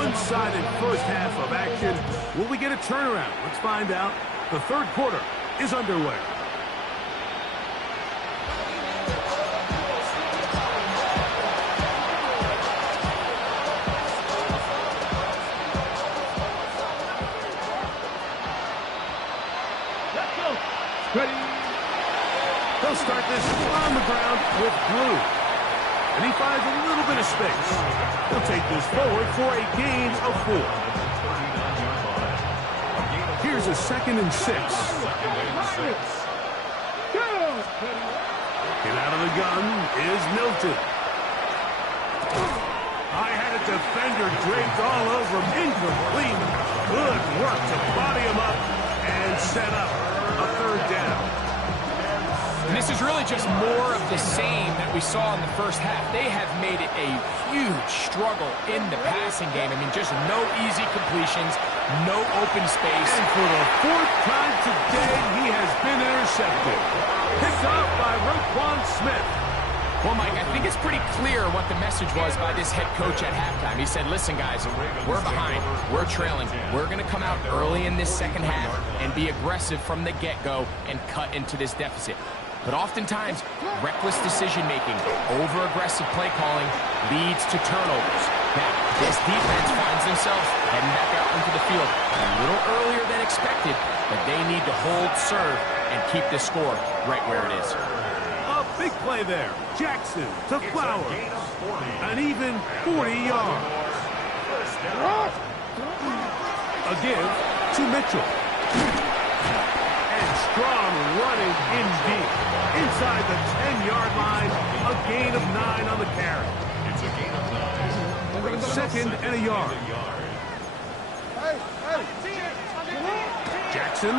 one-sided first half of action. Will we get a turnaround? Let's find out. The third quarter is underway. Ready. They'll start this on the ground with Blue. And he finds a little bit of space. He'll take this forward for a gain of 4. Here's a 2nd and 6. Get out of the gun is Milton. I had a defender draped all over him. Incomplete. Good work to body him up and set up a 3rd down. And this is really just more of the same that we saw in the first half. They have made it a huge struggle in the passing game. I mean, just no easy completions, no open space. And for the 4th time today, he has been intercepted. Picked off by Roquan Smith. Well, Mike, I think it's pretty clear what the message was by this head coach at halftime. He said, listen, guys, we're behind. We're trailing. We're going to come out early in this second half and be aggressive from the get-go and cut into this deficit. But oftentimes, reckless decision-making, over-aggressive play calling leads to turnovers. Now, this defense finds themselves heading back out into the field a little earlier than expected, but they need to hold serve and keep this score right where it is. A big play there. Jackson to Flowers. An even 40 yards. A give to Mitchell. And Strong running in deep. Inside the 10-yard line. A gain of 9 on the carry. It's a gain of 9. 2nd and a yard. Jackson.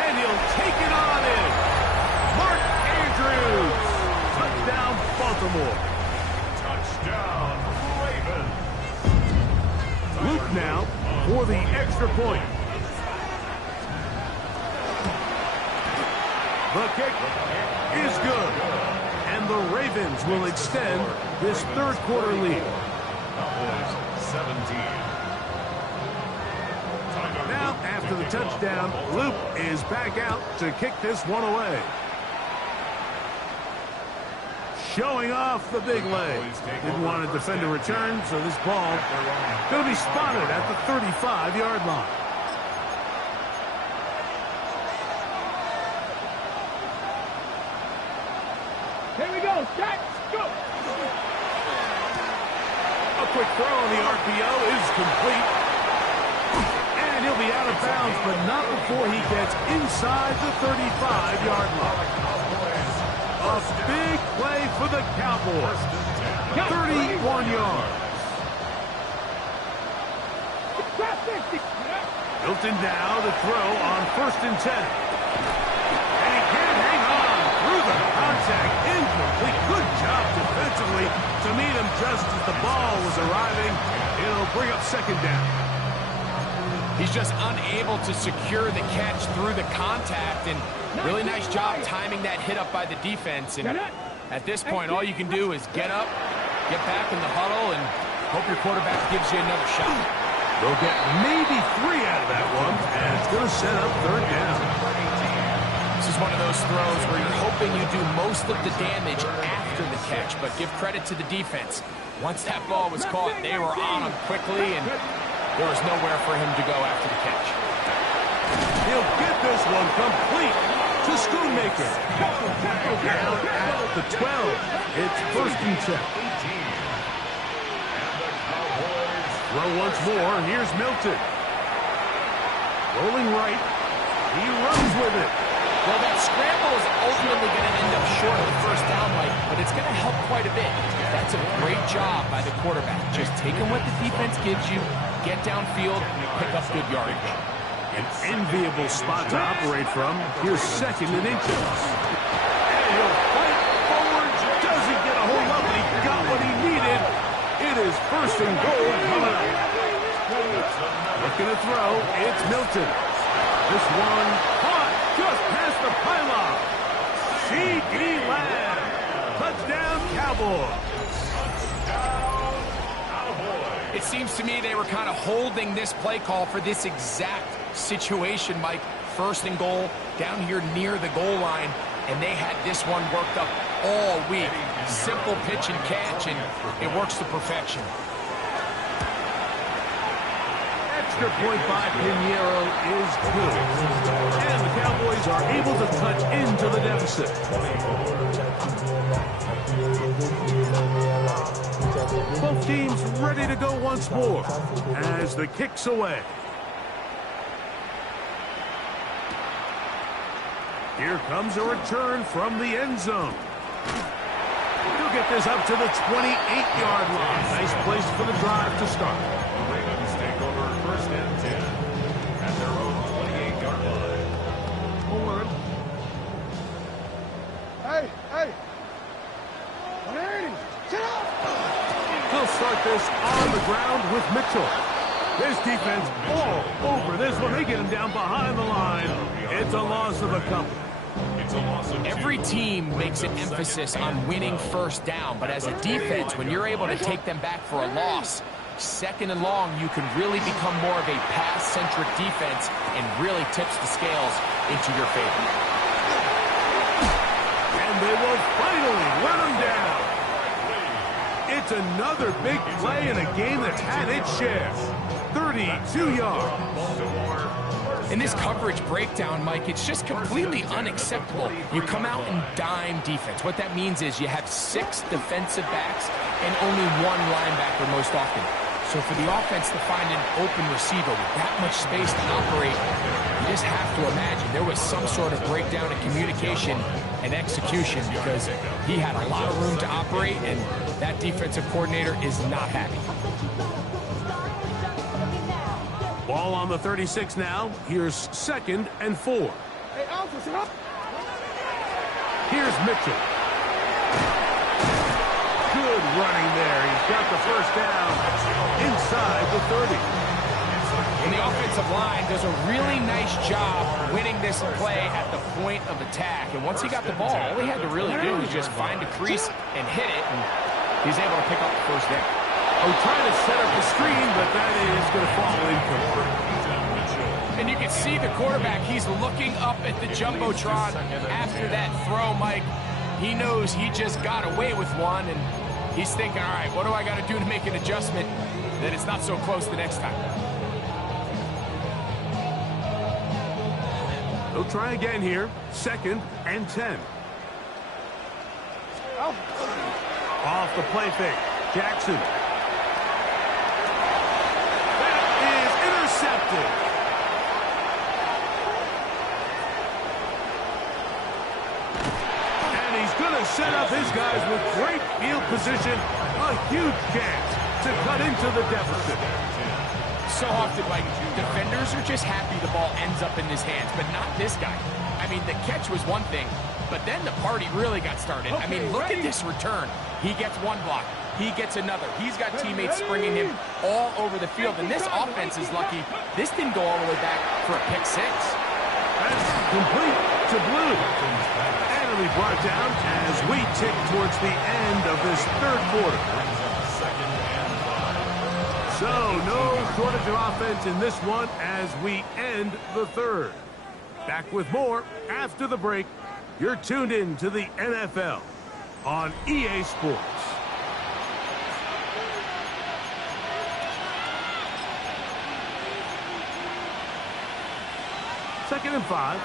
And he'll take it on in. Mark Andrews. Touchdown, Baltimore. Touchdown, Ravens. Luke now for the extra point. The kick is good. And the Ravens will extend this third quarter lead. 17. Now, after the touchdown, Luke is back out to kick this one away. Showing off the big leg. Didn't want to defend a return, so this ball going to be spotted at the 35-yard line. Here we go. Start. Go. A quick throw on the RPO is complete. And he'll be out of bounds, but not before he gets inside the 35-yard line. A big play for the Cowboys. 31 yards. Milton now to throw on 1st and 10. And he can't hang on through the contact. Incomplete. Good job defensively to meet him just as the ball was arriving. It'll bring up 2nd down. He's just unable to secure the catch through the contact, and really nice job timing that hit up by the defense. And at this point, all you can do is get up, get back in the huddle, and hope your quarterback gives you another shot. They'll get maybe 3 out of that one, and it's going to set up 3rd down. This is one of those throws where you're hoping you do most of the damage after the catch, but give credit to the defense. Once that ball was caught, they were on him quickly, and there was nowhere for him to go after the catch. He'll get this one complete to Schoonmaker. Down at the 12. It's 1st and 10. Throw once more. Here's Milton. Rolling right. He runs with it. Well, that scramble is ultimately going to end up short of the 1st down, Mike, but it's going to help quite a bit. That's a great job by the quarterback. Just taking what the defense gives you, get downfield, pick up good yardage. An enviable spot to operate from. Here's 2nd and inches. And he'll fight forward. Doesn't get a hold up, but he got what he needed. It is 1st and goal coming up. Looking to throw. It's Milton. This one caught just past the pylon. CeeDee Lamb. Touchdown, Cowboys. It seems to me they were kind of holding this play call for this exact situation, Mike. First and goal, down here near the goal line, and they had this one worked up all week. Simple pitch and catch, and it works to perfection. Extra point by Pinheiro is good. And the Cowboys are able to cut into the deficit. Both teams ready to go once more as the kick's away. Here comes a return from the end zone. He'll get this up to the 28-yard line. Nice place for the drive to start. The Ravens take over first and 10 at their own 28-yard line. Hold on. Hey, hey. 180. Sit up. He'll start this on the ground with Mitchell. This defense all over this one. They get him down behind the line. It's a loss of a couple. Every team makes an emphasis on winning first down, but as a defense, when you're able to take them back for a loss, second and long, you can really become more of a pass-centric defense and really tips the scales into your favor. And they will finally run him down. It's another big play in a game that's had its share. 32 yards. In this coverage breakdown, Mike, it's just completely unacceptable. You come out in dime defense. What that means is you have 6 defensive backs and only 1 linebacker most often. So for the offense to find an open receiver with that much space to operate, you just have to imagine there was some sort of breakdown in communication and execution because he had a lot of room to operate, and that defensive coordinator is not happy. Ball on the 36 now. Here's 2nd and 4. Hey, Alpha, sit up. Here's Mitchell. Good running there. He's got the first down inside the 30. And the offensive line does a really nice job winning this play at the point of attack. And once he got the ball, all he had to really do was just find a crease and hit it, and he's able to pick up the first down. Oh, trying to set up the screen, but that is going to fall incomplete. And you can see the quarterback, he's looking up at the Jumbotron after that throw, Mike. He knows he just got away with one, and he's thinking, all right, what do I got to do to make an adjustment that it's not so close the next time? They'll try again here. 2nd and 10. Off the play fake. Jackson. Intercepted. And he's going to set up his guys with great field position. A huge chance to cut into the deficit. So often, like, defenders are just happy the ball ends up in his hands, but not this guy. I mean, the catch was one thing, but then the party really got started. I mean, look at this return. He gets one block. He gets another. He's got teammates springing him all over the field. And this offense is lucky. This didn't go all the way back for a pick 6. That's complete to Blue. And it'll be brought down as we tick towards the end of this 3rd quarter. So, no shortage of offense in this one as we end the 3rd. Back with more after the break. You're tuned in to the NFL on EA Sports. Second and 5.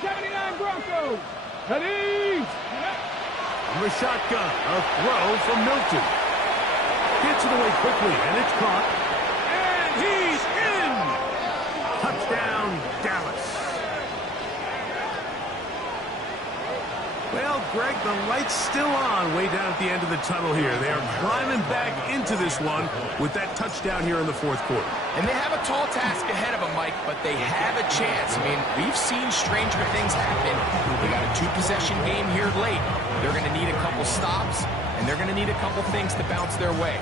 79 Broncos. Ready. From the shotgun, a throw from Milton. Gets it away quickly, and it's caught. And he's in! Touchdown, Dallas. Well, Greg, the light's still on way down at the end of the tunnel here. They are climbing back into this one with that touchdown here in the 4th quarter. And they have a tall task ahead of them, Mike, but they have a chance. I mean, we've seen stranger things happen. They got a 2-possession game here late. They're going to need a couple stops, and they're going to need a couple things to bounce their way.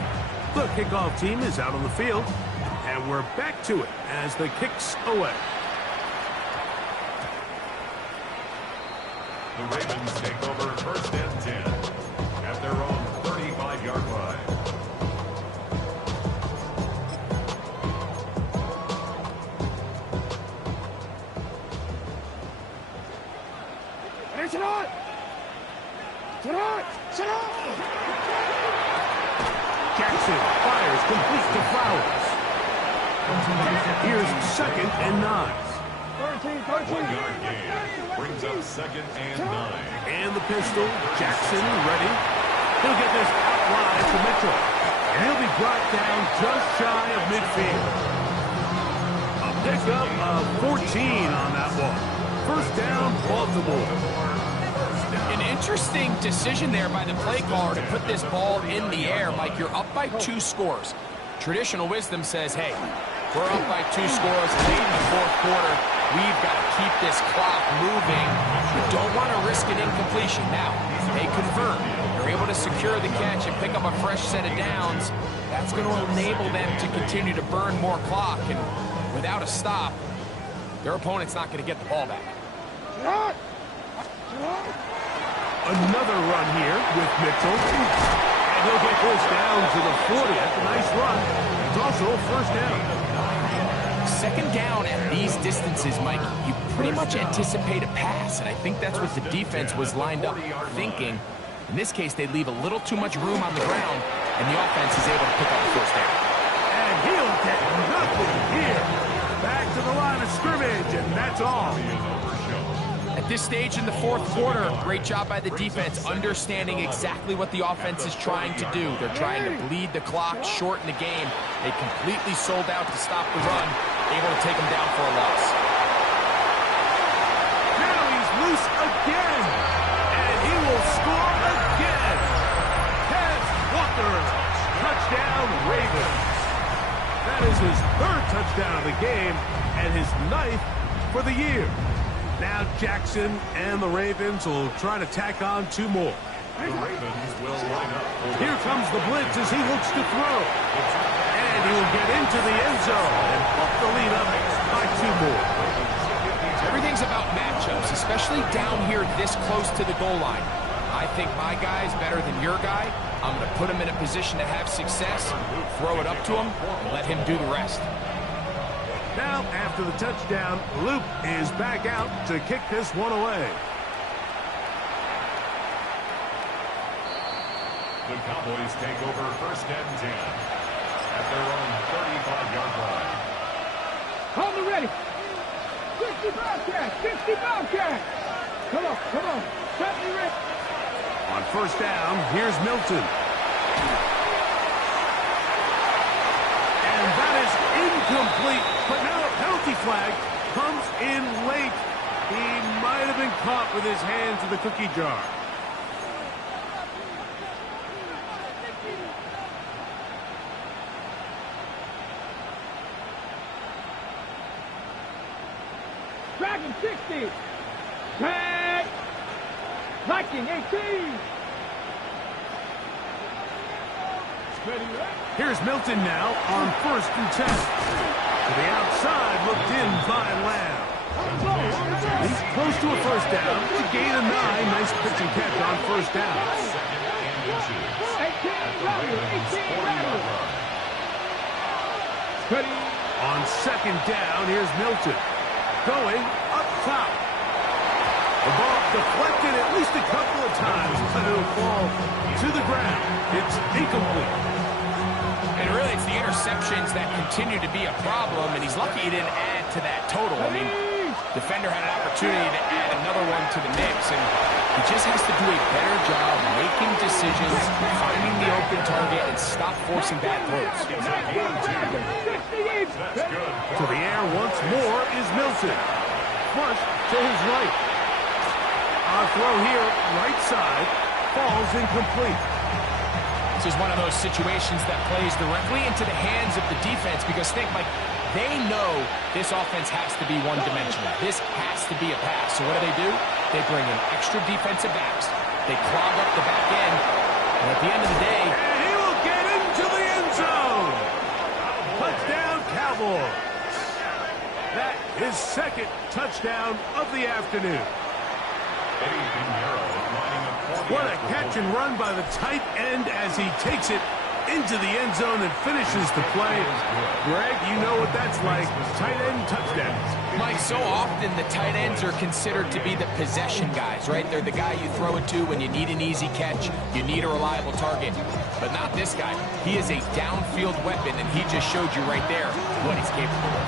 The kickoff team is out on the field, and we're back to it as the kick's away. The Ravens take over first and 10 at their own 35-yard line. Sit on! Sit on! Sit on! Jackson fires complete to Flowers. Here's 2nd and 9. 13. 1-yard gain. Brings up 2nd and 9. And the pistol. Jackson ready. He'll get this out wide to Mitchell. And he'll be brought down just shy of midfield. A pickup of 14 on that one. First down, Baltimore. An interesting decision there by the play caller to put this ball in the air. Mike, you're up by 2 scores. Traditional wisdom says, hey, we're up by 2 scores late in the 4th quarter. We've got to keep this clock moving. We don't want to risk an incompletion. Now, they convert. They're able to secure the catch and pick up a fresh set of downs. That's going to enable them to continue to burn more clock. And without a stop, their opponent's not going to get the ball back. Another run here with Mitchell. And he'll get this down to the 40th. A nice run. It's also a first down. 2nd down at these distances, Mike, you pretty much anticipate a pass, and I think that's what the defense was lined up thinking. In this case, they leave a little too much room on the ground, and the offense is able to pick up the first down. And he'll get nothing here. Back to the line of scrimmage, and that's all. At this stage in the 4th quarter, great job by the defense understanding exactly what the offense is trying to do. They're trying to bleed the clock, shorten the game. They completely sold out to stop the run, able to take them down for a loss. Now he's loose again, and he will score again. Kenneth Walker, touchdown Ravens. That is his 3rd touchdown of the game and his 9th for the year. Now Jackson and the Ravens will try to tack on 2 more. The Ravens will line up. Here comes the blitz as he looks to throw. And he will get into the end zone and up the lead up by 2 more. Everything's about matchups, especially down here this close to the goal line. I think my guy's better than your guy. I'm going to put him in a position to have success, throw it up to him, and let him do the rest. Now, after the touchdown, Luke is back out to kick this one away. The Cowboys take over 1st and 10 at their own 35-yard line. Hold it ready. 50 Bobcat. 50 Bobcat. Come on. Set me ready. On 1st down, here's Milton. And that is incomplete. But now a penalty flag comes in late. He might have been caught with his hands in the cookie jar. Dragon 60. Tag. Viking 18. Here's Milton now on 1st and 10. To the outside, looked in by Lamb. He's close to a first down. To gain a 9. Nice pitch and catch on 1st down. 18 On 2nd down, here's Milton. Going up top. The ball deflected at least a couple of times, but it'll fall to the ground. It's incomplete. And really, it's the interceptions that continue to be a problem, and he's lucky he didn't add to that total. I mean, defender had an opportunity to add another one to the mix, and he just has to do a better job making decisions, finding the open target, and stop forcing bad throws. To the air once more is Milton. Flush to his right. Our throw here, right side, falls incomplete. This is one of those situations that plays directly into the hands of the defense because think, like, they know this offense has to be one-dimensional. This has to be a pass. So what do? They bring in extra defensive backs. They clog up the back end. And at the end of the day... And he will get into the end zone. Touchdown, Cowboys. That is 2nd touchdown of the afternoon. What a catch and run by the tight end as he takes it into the end zone and finishes the play. Greg, you know what that's like. Tight end touchdowns. Mike, so often the tight ends are considered to be the possession guys, right? They're the guy you throw it to when you need an easy catch, you need a reliable target. But not this guy. He is a downfield weapon, and he just showed you right there what he's capable of.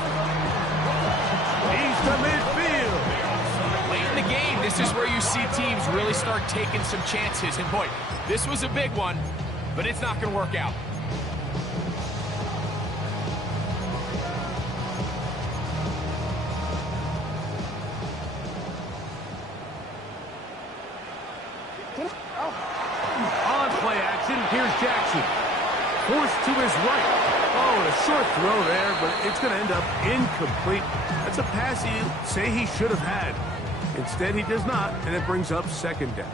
He's to midfield. Late in the game, this is where you see teams really start taking some chances. And boy, this was a big one, but it's not going to work out. On play action, here's Jackson. Forced to his right. Oh, a short throw there, but it's going to end up incomplete. That's a pass he'd say he should have had. Instead, he does not, and it brings up second down.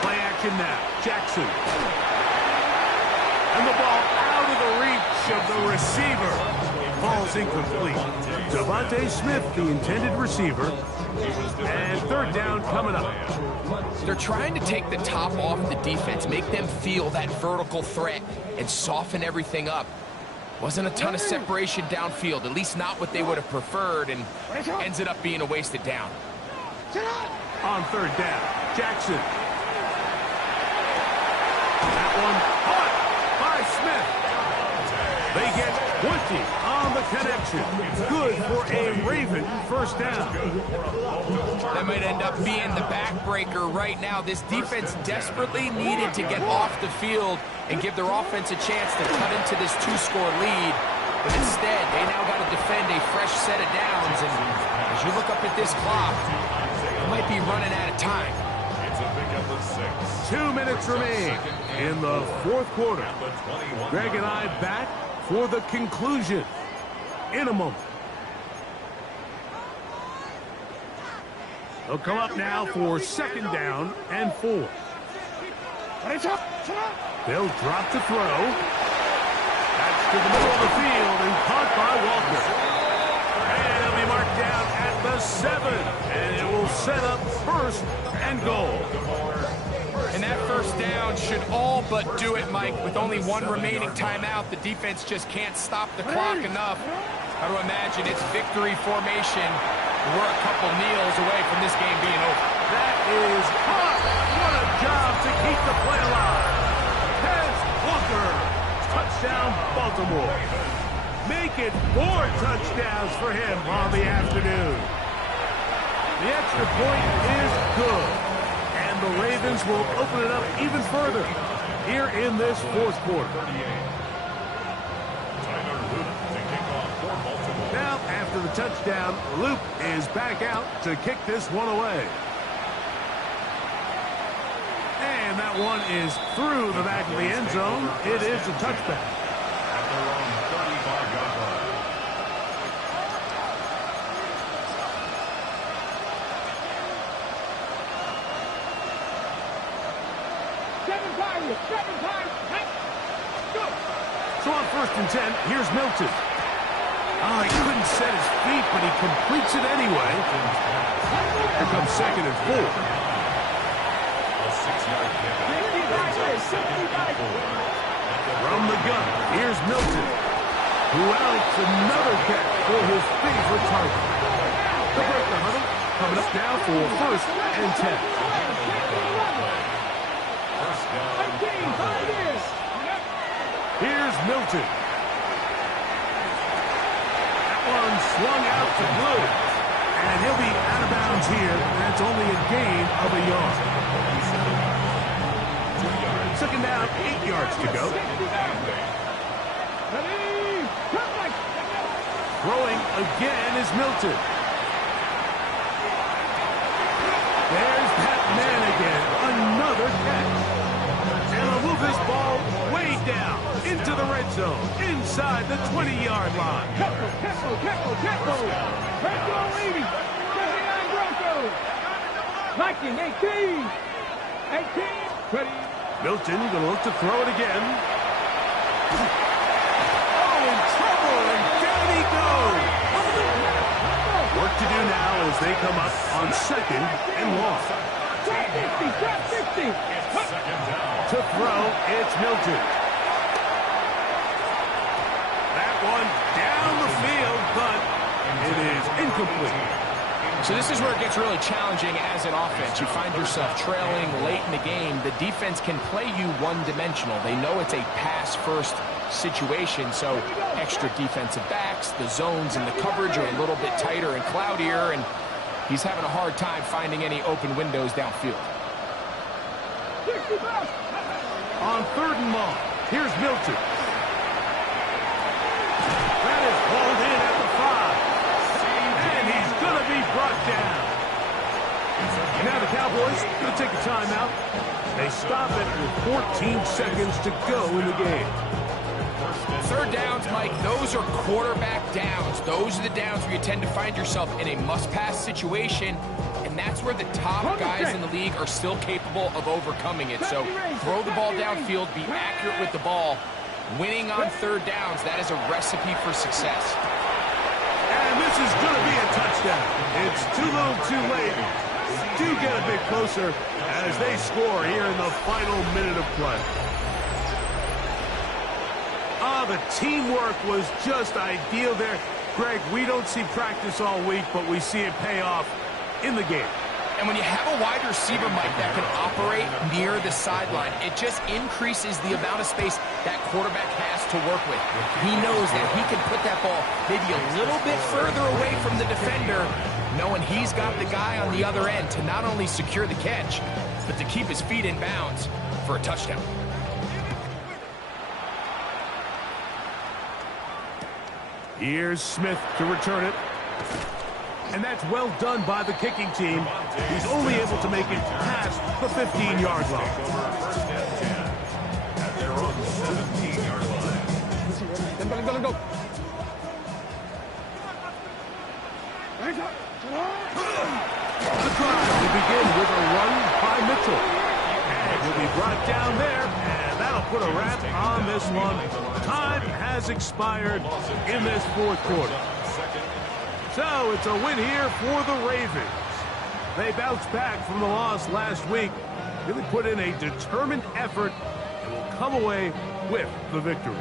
Play action now. Jackson. And the ball out of the reach of the receiver. Ball's incomplete. Devontae Smith, the intended receiver. And third down coming up. They're trying to take the top off the defense, make them feel that vertical threat, and soften everything up. Wasn't a ton of separation downfield, at least not what they would have preferred, and ends it up being a wasted down. On third down, Jackson. That one caught by Smith. They get 20 on the connection. Good for a Raven first down. That might end up being the backbreaker right now. This defense desperately needed to get off the field and give their offense a chance to cut into this two-score lead. But instead, they now got to defend a fresh set of downs. And as you look up at this clock, it might be running out of time. It's a pickup of 6. 2 minutes remain in the fourth quarter. Greg and I back for the conclusion in a moment. They'll come up now for second down and 4. They'll drop the throw. That's to the middle of the field and caught by Walker. And it'll be marked down at the 7. And it will set up first and goal. And that first down should all but do it, Mike. With only one remaining timeout, the defense just can't stop the clock enough. How to imagine it's victory formation. We're a couple kneels away from this game being over. That is hot. What a job to keep the play alive. Tez Walker. Touchdown, Baltimore. Make it 4 touchdowns for him on the afternoon. The extra point is good. And the Ravens will open it up even further here in this fourth quarter. Now, after the touchdown, Luke is back out to kick this one away. And that one is through the back of the end zone. It is a touchback. At their own 35-yard line. So on first and 10, here's Milton. Oh, he couldn't set his feet, but he completes it anyway. Here comes second and 4. A 6-yard pickup. From the gun, here's Milton, who outs another catch for his favorite target. The break the huddle, coming up now for first and 10. First down. Here's Milton. That one swung out to Blue. And he'll be out of bounds here. That's only a gain of a yard. Second down, 8 yards to go. Throwing again is Milton. There's that man again. Another catch. And he'll move this ball way down into the red zone, inside the 20-yard line. Viking 18. 18. Milton going to look to throw it again. Oh, in trouble, and down he goes. Work to do now as they come up on second and long. Drop 50. It's second down. To throw, it's Milton. That one down the field, but it is incomplete. So this is where it gets really challenging as an offense. You find yourself trailing late in the game. The defense can play you one-dimensional. They know it's a pass-first situation, so extra defensive backs, the zones and the coverage are a little bit tighter and cloudier, and he's having a hard time finding any open windows downfield. 60 bucks. On 3rd and long, here's Milton. That is hauled in at the 5. And he's going to be brought down. Now the Cowboys going to take a timeout. They stop it with 14 seconds to go in the game. 3rd downs, Mike, those are quarterback downs. Those are the downs where you tend to find yourself in a must-pass situation, and that's where the top guys in the league are still capable of overcoming it. So throw the ball downfield, be accurate with the ball. Winning on 3rd downs, that is a recipe for success. And this is going to be a touchdown. It's too little too late. Do get a bit closer as they score here in the final minute of play. The teamwork was just ideal there. Greg, we don't see practice all week, but we see it pay off in the game. And when you have a wide receiver, Mike, that can operate near the sideline, it just increases the amount of space that quarterback has to work with. He knows that he can put that ball maybe a little bit further away from the defender, knowing he's got the guy on the other end to not only secure the catch, but to keep his feet in bounds for a touchdown. Here's Smith to return it. And that's well done by the kicking team. He's only able to make it past the 15-yard line. First and 10 at their own 17-yard line. Go. The drive will begin with a run by Mitchell. And will be brought down there, and that'll put a wrap on this one. Time has expired in this 4th quarter. So it's a win here for the Ravens. They bounced back from the loss last week, really put in a determined effort, and will come away with the victory.